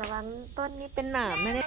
ระวังต้นนี้เป็นหนามนะเนี่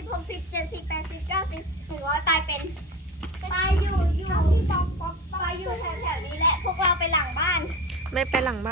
สิบหกสิบเจ็ดสิบแปดสิบเก้าสิบหนึ่งร้อยตายเป็นตายอยู่อยู่ที่ตบตปตายอยู่แถวๆนี้แหละ พวกเราไปหลังบ้าน ไม่ไปหลังบ้าน